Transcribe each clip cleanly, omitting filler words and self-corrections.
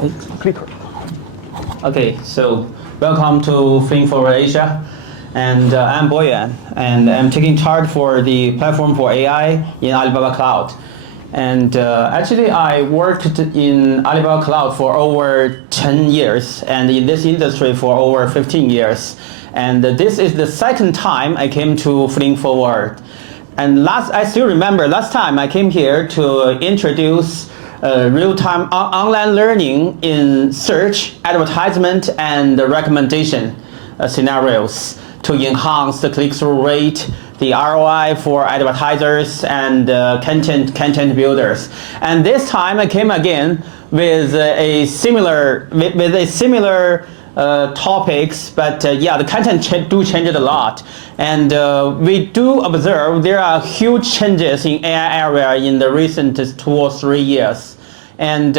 Clicker. Okay, so welcome to Flink for Asia, and I'm Boyuan, and I'm taking charge for the platform for AI in Alibaba Cloud. And actually, I worked in Alibaba Cloud for over 10 years, and in this industry for over 15 years. And this is the second time I came to Flink Forward. And I still remember last time I came here to introduce real-time online learning in search, advertisement, and recommendation scenarios to enhance the click-through rate, the ROI for advertisers and content builders. And this time I came again with a similar topics, but yeah, the content do change a lot, and we do observe there are huge changes in AI area in the recent 2 or 3 years, and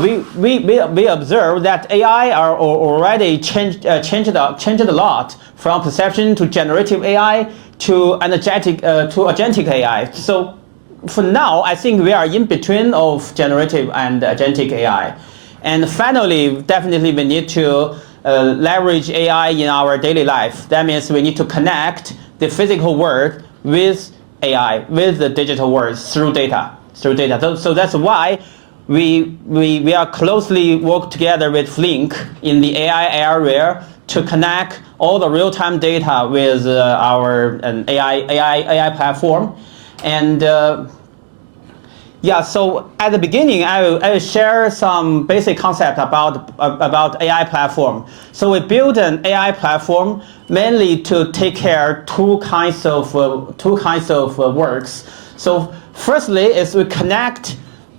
we observe that AI are already changed a lot from perception to generative AI to agentic AI. So for now, I think we are in between of generative and agentic AI. And finally, definitely we need to leverage AI in our daily life. That means we need to connect the physical world with AI, with the digital world through data. So that's why we are closely work together with Flink in the AI area to connect all the real-time data with our AI platform. And yeah, so at the beginning, I will share some basic concept about AI platform. So we built an AI platform mainly to take care two kinds of works. So firstly is we connect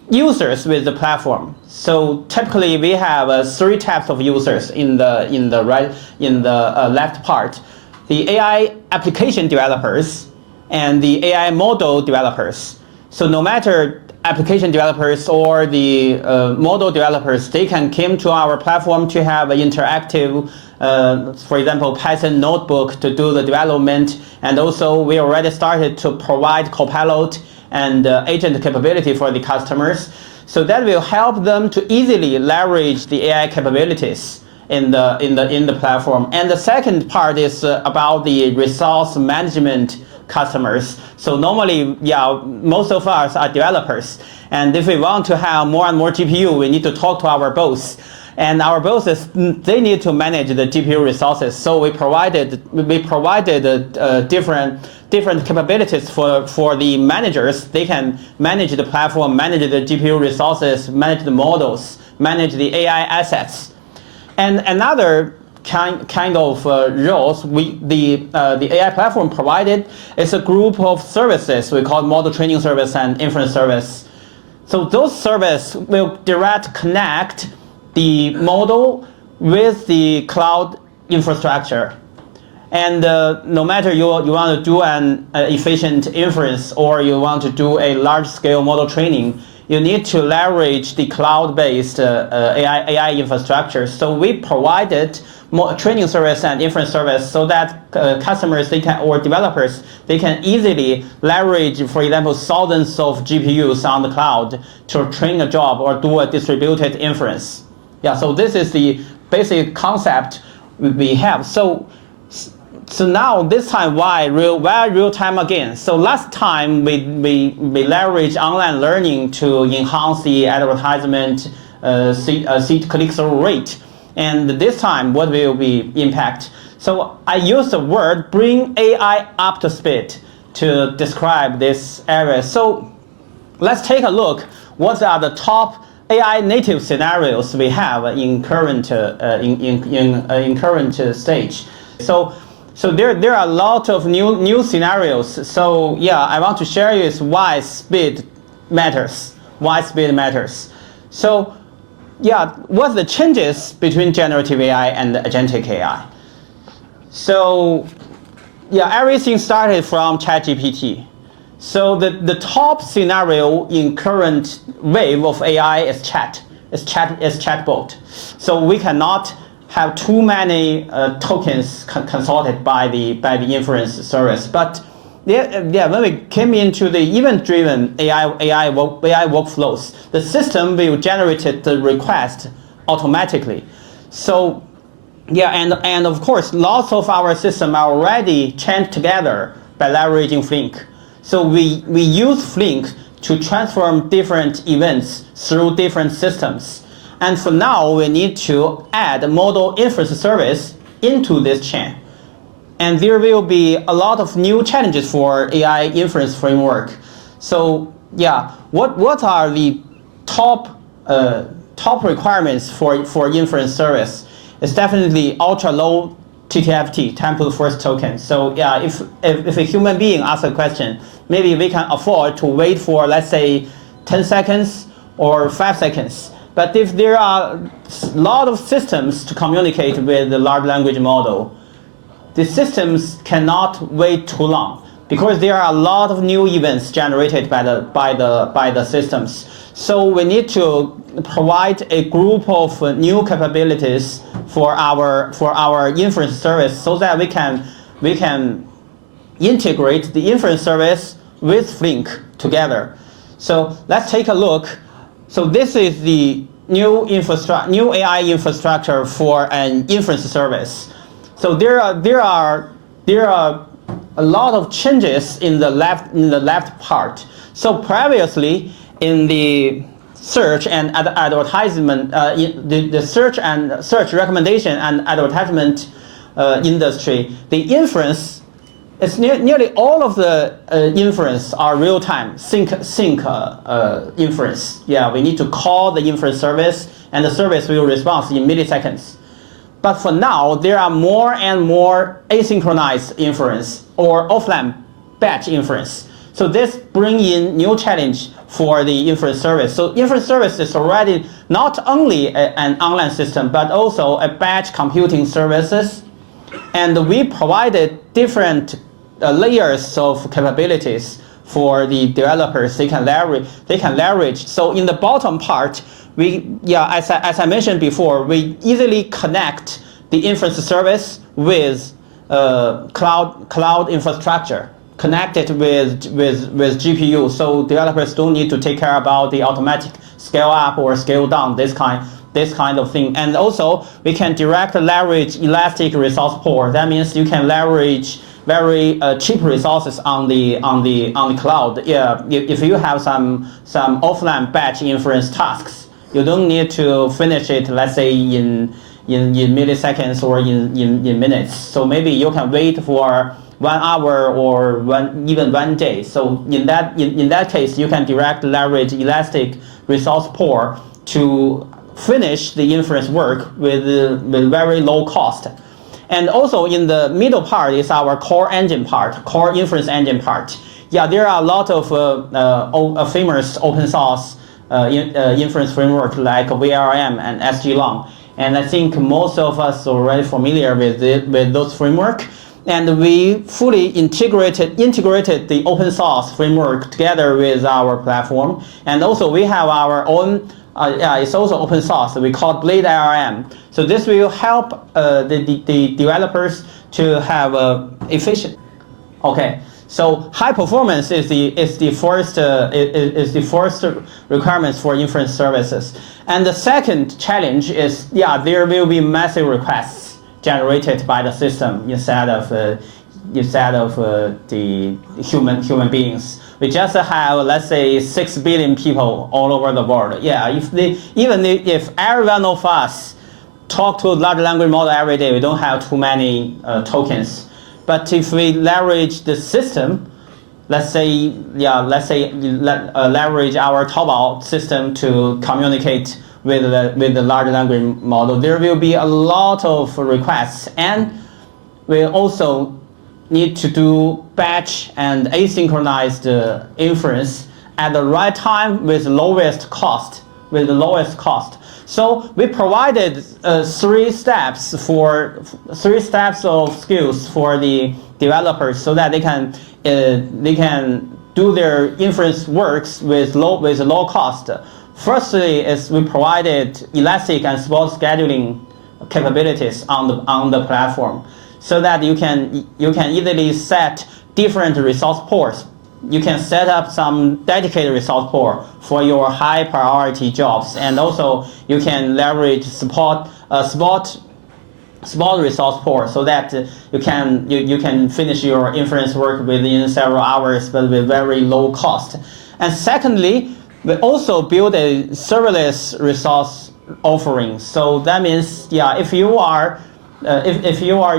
users with the platform. So typically we have 3 types of users in the left part: the AI application developers and the AI model developers. So no matter application developers or the model developers, they can come to our platform to have an interactive, for example, Python notebook to do the development. And also we already started to provide Copilot and agent capability for the customers. So that will help them to easily leverage the AI capabilities in the platform. And the second part is about the resource management customers. So normally, yeah, most of us are developers, and if we want to have more and more GPU, we need to talk to our boss, and our bosses, they need to manage the GPU resources. So we provided different capabilities for the managers. They can manage the platform, manage the GPU resources, manage the models, manage the AI assets. And another kind of roles the AI platform provided is a group of services we call model training service and inference service. So those services will direct connect the model with the cloud infrastructure. And no matter you want to do an efficient inference or you want to do a large-scale model training, you need to leverage the cloud-based AI infrastructure. So we provided training service and inference service so that customers or developers, they can easily leverage, for example, thousands of GPUs on the cloud to train a job or do a distributed inference. Yeah, so this is the basic concept we have. So now this time, why real time again? So last time we leveraged online learning to enhance the advertisement click-through rate. And this time, what will be impact? So I use the word bring AI up to speed to describe this area. So let's take a look. What are the top AI native scenarios we have in current stage? So there are a lot of new scenarios. So yeah, I want to share you is why speed matters. Why speed matters. So yeah, what's the changes between generative AI and agentic AI? So yeah, everything started from ChatGPT. So the top scenario in current wave of AI is chatbot. So we cannot have too many tokens consulted by the inference service. But when we came into the event-driven AI workflows, the system will generate the request automatically. So yeah, and of course, lots of our system are already chained together by leveraging Flink. So we use Flink to transform different events through different systems. And for now, we need to add a model inference service into this chain. And there will be a lot of new challenges for AI inference framework. So yeah, what are the top requirements for inference service? It's definitely ultra low TTFT, time to first token. So yeah, if a human being asks a question, maybe we can afford to wait for, let's say, 10 seconds or 5 seconds. But if there are a lot of systems to communicate with the large language model, the systems cannot wait too long because there are a lot of new events generated by the systems. So we need to provide a group of new capabilities for our inference service so that we can integrate the inference service with Flink together. So let's take a look. So this is the new AI infrastructure for an inference service. So there are a lot of changes in the left part. So previously in the search and advertisement, the search recommendation and advertisement industry, the inference is nearly all of the inference are real-time sync inference. Yeah, we need to call the inference service, and the service will respond in milliseconds. But for now, there are more and more asynchronized inference or offline batch inference. So this brings in new challenge for the inference service. So inference service is already not only an online system, but also a batch computing services. And we provided different layers of capabilities for the developers they can leverage. So in the bottom part, as I mentioned before, we easily connect the inference service with cloud infrastructure, connected with GPU. So developers don't need to take care about the automatic scale up or scale down, this kind of thing. And also we can directly leverage elastic resource pool. That means you can leverage very cheap resources on the cloud. Yeah, if you have some offline batch inference tasks, you don't need to finish it, let's say in milliseconds or in minutes. So maybe you can wait for 1 hour or even 1 day. So in that case, you can direct leverage elastic resource pool to finish the inference work with very low cost. And also in the middle part is our core engine part, core inference engine part. Yeah, there are a lot of famous open source inference framework like VRM and SGLong. And I think most of us are already familiar with those framework. And we fully integrated the open source framework together with our platform. And also we have our own, it's also open source. We call it Blade IRM. So this will help the developers to have efficient. Okay, so high performance is the first requirements for inference services. And the second challenge is, there will be massive requests generated by the system instead of the human beings. We just have, let's say, 6 billion people all over the world. Yeah, even if every one of us talk to a large language model every day, we don't have too many tokens. But if we leverage the system, let's say leverage our Taobao system to communicate with the large language model, there will be a lot of requests, and we also need to do batch and asynchronized inference at the right time with the lowest cost. So we provided 3 steps of skills for the developers so that they can do their inference works with low cost. Firstly, is we provided elastic and spot scheduling capabilities on the platform, so that you can easily set different resource pools. You can set up some dedicated resource pool for your high priority jobs, and also you can leverage spot resource pool so that you can finish your inference work within several hours, but with very low cost. And secondly, we also build a serverless resource offering. So that means, yeah, if you are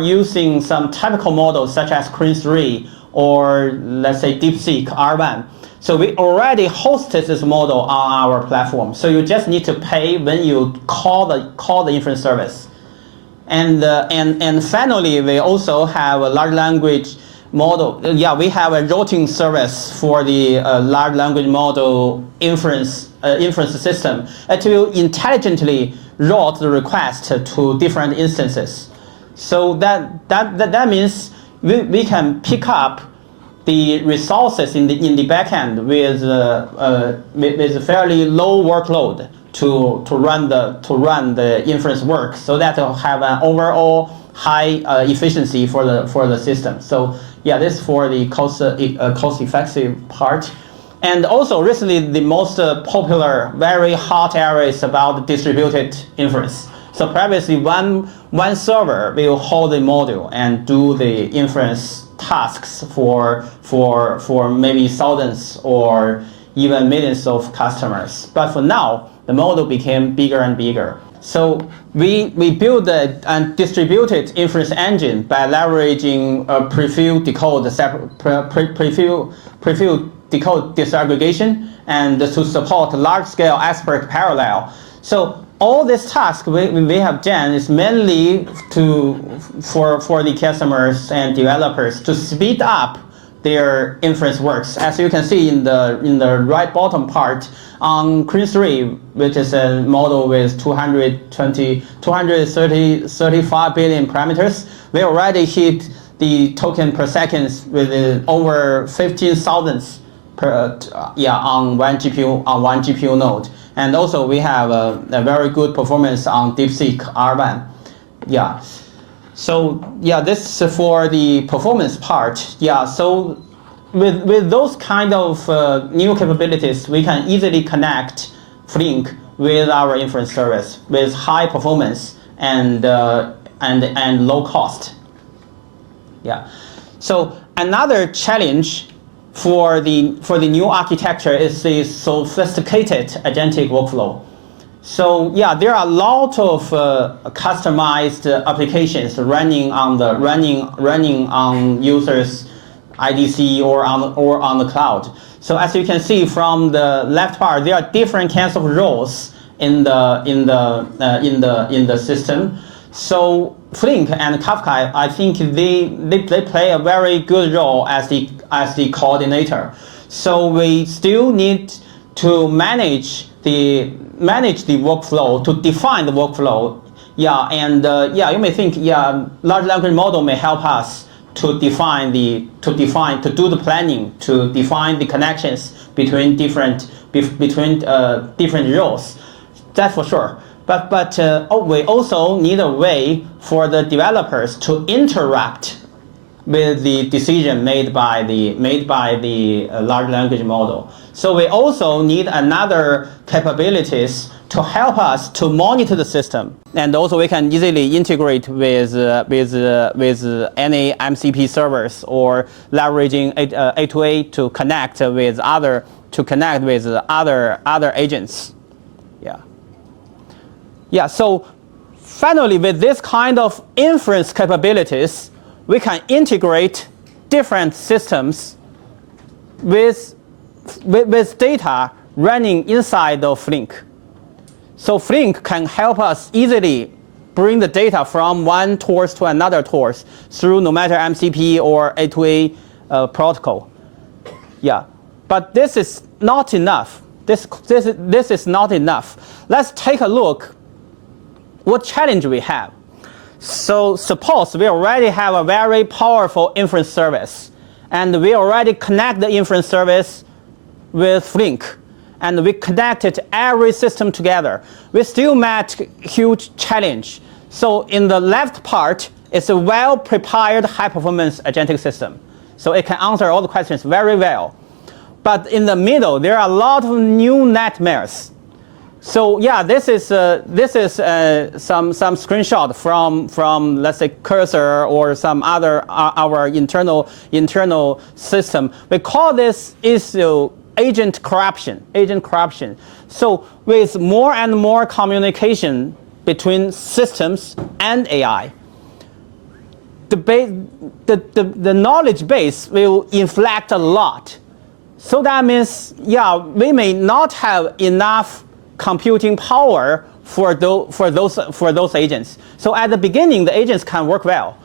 using some typical models such as Crane 3 or let's say DeepSeek R1, so we already hosted this model on our platform. So you just need to pay when you call the inference service. And finally, we also have a large language model. Yeah, we have a routing service for the large language model inference system. It will intelligently route the request to different instances. So that means we can pick up the resources in the backend with a fairly low workload to run the inference work, so that will have an overall high efficiency for the system. So yeah, this is for the cost effective part. And also recently the most popular, very hot area is about distributed inference. So previously one server will hold the model and do the inference tasks for maybe thousands or even millions of customers. But for now, the model became bigger and bigger. So we built a distributed inference engine by leveraging prefill decode disaggregation and to support large-scale expert parallel. So all this task we have done is mainly for the customers and developers to speed up their inference works. As you can see in the right bottom part, on Crane 3, which is a model with 235 billion parameters, we already hit the token per second with over 15,000 on one GPU node. And also we have a very good performance on DeepSeek R1. Yeah. So yeah, this is for the performance part. Yeah. So with those kind of new capabilities, we can easily connect Flink with our inference service with high performance and low cost. Yeah. So another challenge for the new architecture is the sophisticated agentic workflow. So yeah, there are a lot of customized applications running on users' IDC or on the cloud. So as you can see from the left part, there are different kinds of roles in the system. So Flink and Kafka, I think they play a very good role as the coordinator. So we still need to manage the workflow, to define the workflow. Yeah, and you may think, large language model may help us to do the planning, to define the connections between different roles. That's for sure. But we also need a way for the developers to interact with the decision made by the large language model. So we also need another capabilities to help us to monitor the system, and also we can easily integrate with any MCP servers or leveraging A2A to connect with other agents. Yeah. So finally, with this kind of inference capabilities, we can integrate different systems with data running inside of Flink. So Flink can help us easily bring the data from one source to another source through no matter MCP or A2A protocol. Yeah, but this is not enough. This is not enough. Let's take a look what challenge we have. So suppose we already have a very powerful inference service, and we already connect the inference service with Flink, and we connected every system together. We still met huge challenge. So in the left part is a well-prepared high-performance agentic system. So it can answer all the questions very well. But in the middle, there are a lot of new nightmares. So yeah, this is some screenshot from let's say Cursor or some other our internal system. We call this issue agent corruption. So with more and more communication between systems and AI, the knowledge base will inflect a lot. So that means, yeah, we may not have enough computing power for those agents. So at the beginning, the agents can work well.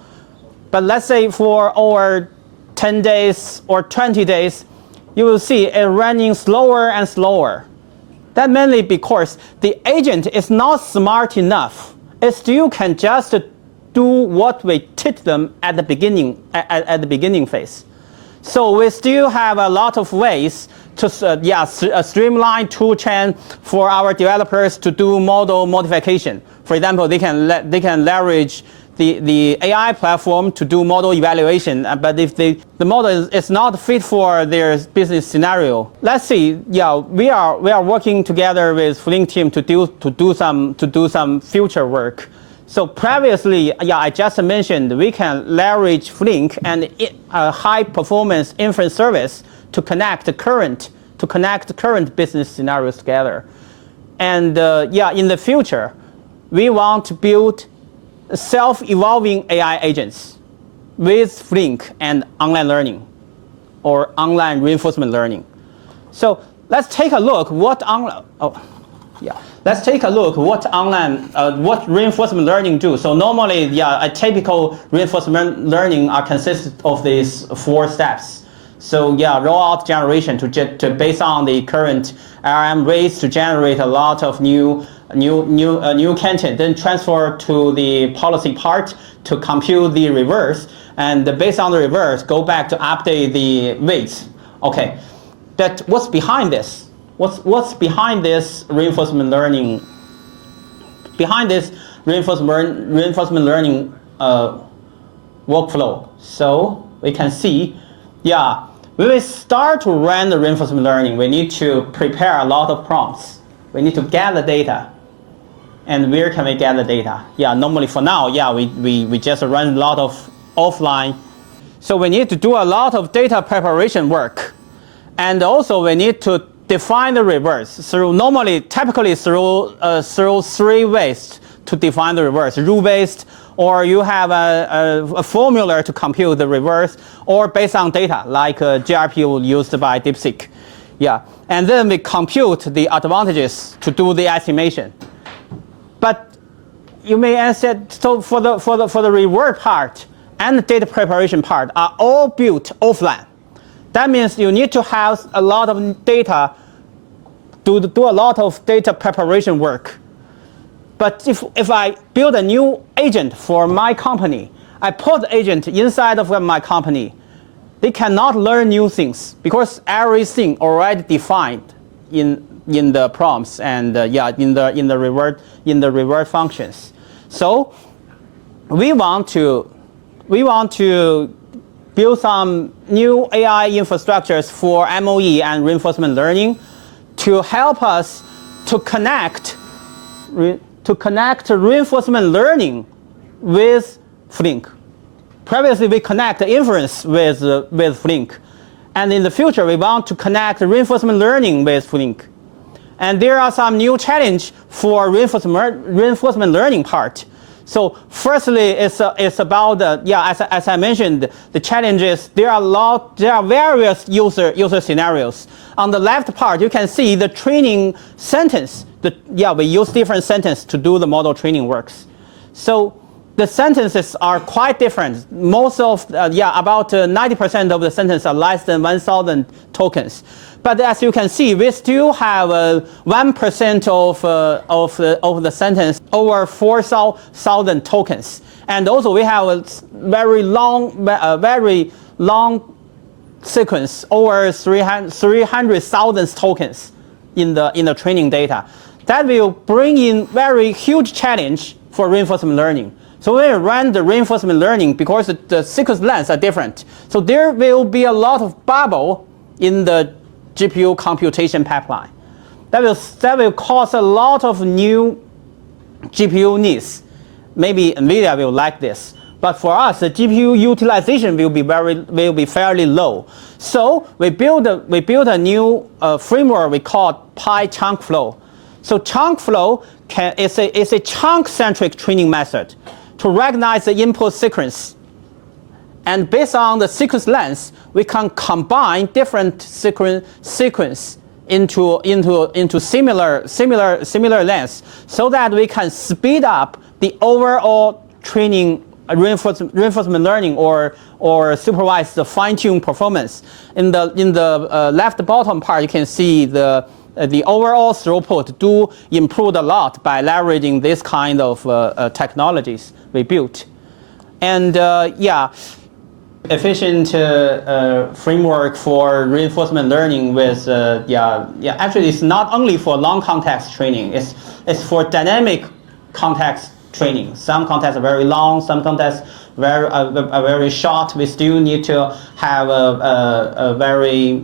But let's say for over 10 days or 20 days, you will see it running slower and slower. That mainly because the agent is not smart enough. It still can just do what we teach them at the beginning, at the beginning phase. So we still have a lot of ways to streamline tool chain for our developers to do model modification. For example, they can leverage the AI platform to do model evaluation, but if the model is not fit for their business scenario, let's see. Yeah, we are working together with Flink team to do some future work. So previously, yeah, I just mentioned we can leverage Flink and a high performance inference service to connect current business scenarios together. And yeah, in the future, we want to build self-evolving AI agents with Flink and online learning or online reinforcement learning. So let's take a look what reinforcement learning do. So normally, yeah, a typical reinforcement learning consists of these 4 steps. So yeah, rollout generation to based on the current LLM rates to generate a lot of new content, then transfer to the policy part to compute the reverse, and based on the reverse, go back to update the weights. Okay, but what's behind this? What's behind this reinforcement learning? Behind this reinforcement learning workflow. So we can see, yeah, when we start to run the reinforcement learning, we need to prepare a lot of prompts. We need to get the data. And where can we get the data? Yeah, normally for now, yeah, we just run a lot of offline. So we need to do a lot of data preparation work. And also we need to define the reverse typically through 3 ways to define the reverse: rule-based, or you have a formula to compute the reverse, or based on data like GRPU used by DeepSeek. Yeah, and then we compute the advantages to do the estimation. But you may answer, so for the reward part and the data preparation part are all built offline. That means you need to have a lot of data, do a lot of data preparation work. But if I build a new agent for my company, I put the agent inside of my company, they cannot learn new things because everything already defined in the prompts and yeah, in the reward functions. So we want to build some new AI infrastructures for MOE and reinforcement learning to help us to connect reinforcement learning with Flink. Previously, we connect inference with Flink. And in the future, we want to connect reinforcement learning with Flink. And there are some new challenges for reinforcement learning part. So firstly, it's about as I mentioned, the challenges. There are various user scenarios. On the left part, you can see the training sentence. We use different sentences to do the model training works. So the sentences are quite different. Most of about 90% of the sentences are less than 1,000 tokens. But as you can see, we still have 1% of the sentence over 4,000 tokens, and also we have a very long sequence over 300,000 tokens in the training data. That will bring in very huge challenge for reinforcement learning. So when you run the reinforcement learning, because the sequence lengths are different, so there will be a lot of bubble in the GPU computation pipeline. That will cause a lot of new GPU needs. Maybe NVIDIA will like this, but for us, the GPU utilization will be fairly low. So we build a new framework we call PAI chunk flow. So chunk flow is a chunk-centric training method to recognize the input sequence. And based on the sequence length, we can combine different sequence into similar lengths, so that we can speed up the overall training reinforcement learning or supervise the fine-tune performance. In the left bottom part, you can see the overall throughput do improve a lot by leveraging this kind of technologies we built. And efficient framework for reinforcement learning with actually it's not only for long context training, it's for dynamic context training. Some contexts are very long, some contexts are very short. We still need to have a very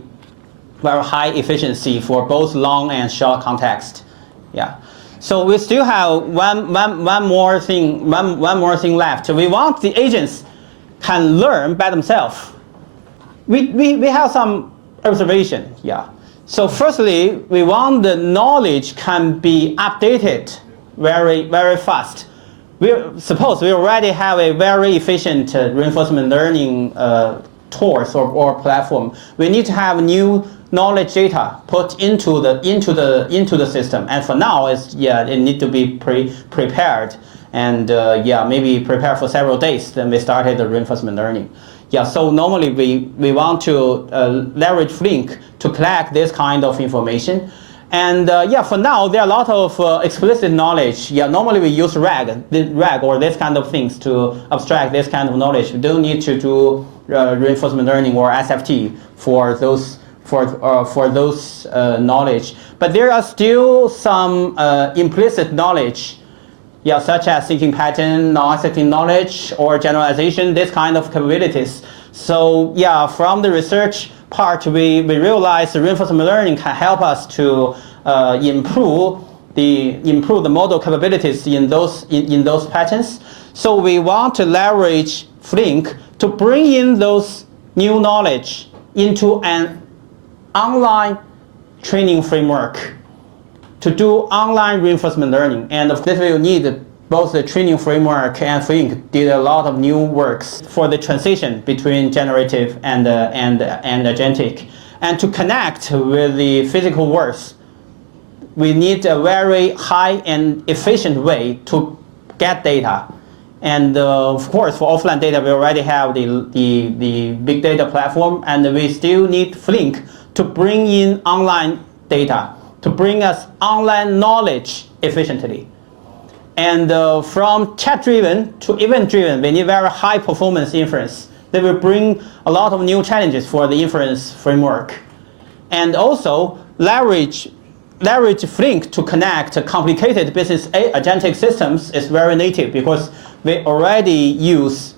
high efficiency for both long and short context. Yeah. So we still have one more thing left. We want the agents can learn by themselves. We have some observation. Yeah. So firstly, we want the knowledge can be updated very fast. Suppose we already have a very efficient reinforcement learning tools or platform. We need to have new knowledge data put into the system. And for now, it need to be prepared and maybe prepare for several days. Then we started the reinforcement learning. Yeah. So normally we want to leverage Flink to collect this kind of information. And for now, there are a lot of explicit knowledge. Yeah, normally we use RAG or this kind of things to abstract this kind of knowledge. We don't need to do reinforcement learning or SFT for those knowledge. But there are still some implicit knowledge, such as thinking pattern, non-accepting knowledge, or generalization, this kind of capabilities. So from the research part, we realize the reinforcement learning can help us to improve the model capabilities in those patterns. So we want to leverage Flink to bring in those new knowledge into an online training framework to do online reinforcement learning. And of course, we will need both the training framework and Flink did a lot of new works for the transition between generative and agentic. And to connect with the physical worlds, we need a very high and efficient way to get data. And of course, for offline data, we already have the big data platform, and we still need Flink to bring in online data, to bring us online knowledge efficiently. And from chat-driven to event-driven, we need very high-performance inference. They will bring a lot of new challenges for the inference framework. And also leverage Flink to connect complicated business agentic systems is very native because we already use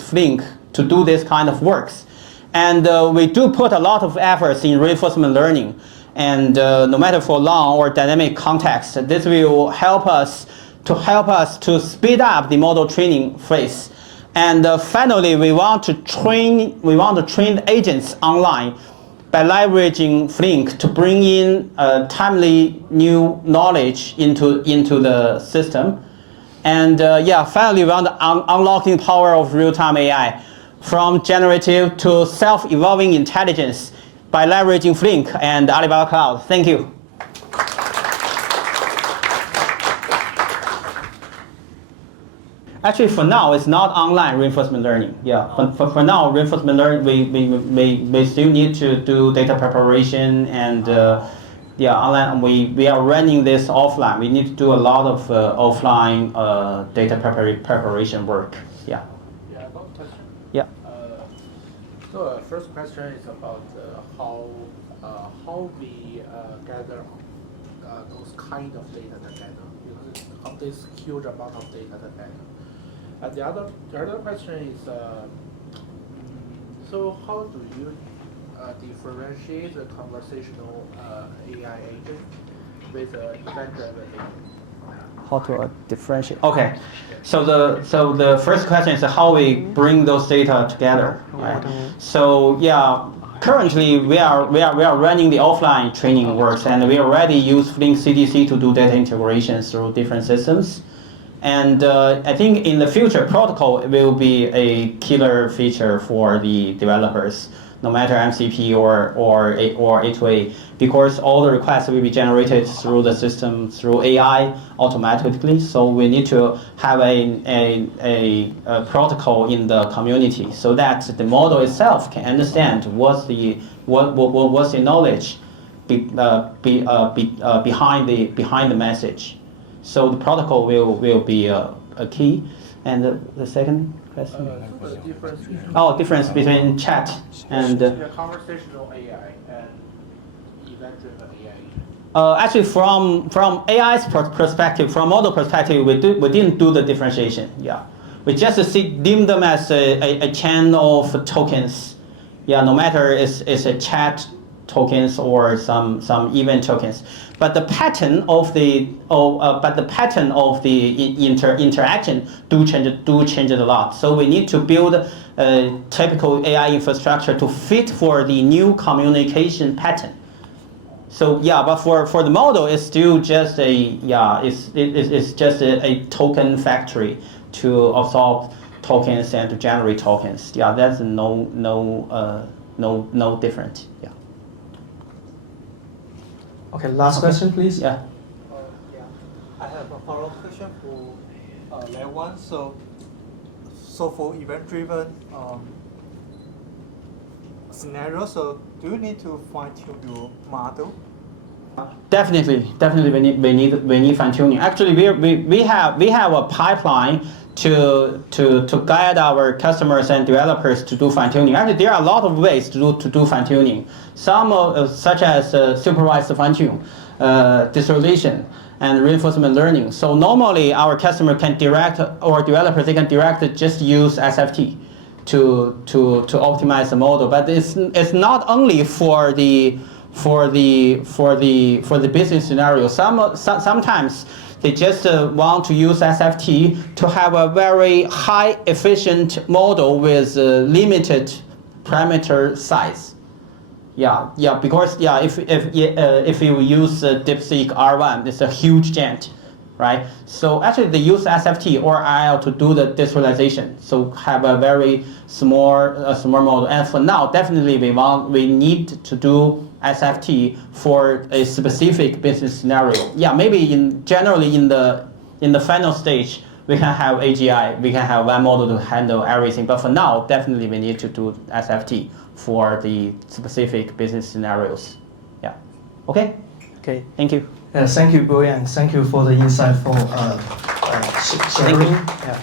Flink to do this kind of works. And we do put a lot of efforts in reinforcement learning. And no matter for long or dynamic context, this will help us to speed up the model training phase. And finally, we want to train the agents online by leveraging Flink to bring in timely new knowledge into the system. And finally, we want to unlocking the power of real-time AI from generative to self-evolving intelligence by leveraging Flink and Alibaba Cloud. Thank you. Actually, for now, it's not online reinforcement learning. For now, reinforcement learning, we still need to do data preparation and online. We are running this offline. We need to do a lot of offline data preparation work. Yeah. Yeah, one question. Yeah. So first question is about how we gather those kind of data together, because this huge amount of data the better. And the other question is, so how do you differentiate the conversational AI agent with event-driven agent? How to differentiate? Okay, so the first question is how we bring those data together, right? So yeah, currently we are running the offline training works, and we already use Flink CDC to do data integration through different systems. And I think in the future, protocol will be a killer feature for the developers, no matter MCP or A2A, because all the requests will be generated through the system, through AI automatically. So we need to have a protocol in the community so that the model itself can understand what's the knowledge behind the message. So the protocol will be a key. And the second question? The difference difference between chat and conversational AI and event-driven AI. Actually, from AI's perspective, from model perspective, we didn't do the differentiation. Yeah, we just deem them as a chain of tokens. Yeah, no matter it's a chat tokens or some event tokens, but the pattern of the interaction do change a lot. So we need to build a typical AI infrastructure to fit for the new communication pattern. So yeah, but for the model, it's still just it's just a token factory to absorb tokens and to generate tokens. Yeah, that's no different. Yeah. Okay, last question, please. Yeah. Yeah, I have a follow-up question for layer one. So for event-driven scenario, so do you need to fine-tune your model? Definitely, we need fine-tuning. Actually, we have a pipeline to guide our customers and developers to do fine-tuning. Actually, there are a lot of ways to do fine-tuning. Some such as supervised fine-tune, distillation, and reinforcement learning. So normally our customer can direct, or developers, they can direct just use SFT to optimize the model. But it's not only for the business scenario. Sometimes they just want to use SFT to have a very high efficient model with limited parameter size. Yeah, because if you use DeepSeek R1, it's a huge giant, right? So actually they use SFT or IL to do the distillation. So have a very small model. And for now, definitely we need to do SFT for a specific business scenario. Yeah, maybe generally in the final stage we can have AGI, we can have one model to handle everything. But for now, definitely we need to do SFT for the specific business scenarios. Yeah. Okay. Okay. Thank you. Thank you, Boyuan. Thank you for the insightful sharing. Thank you. Yeah.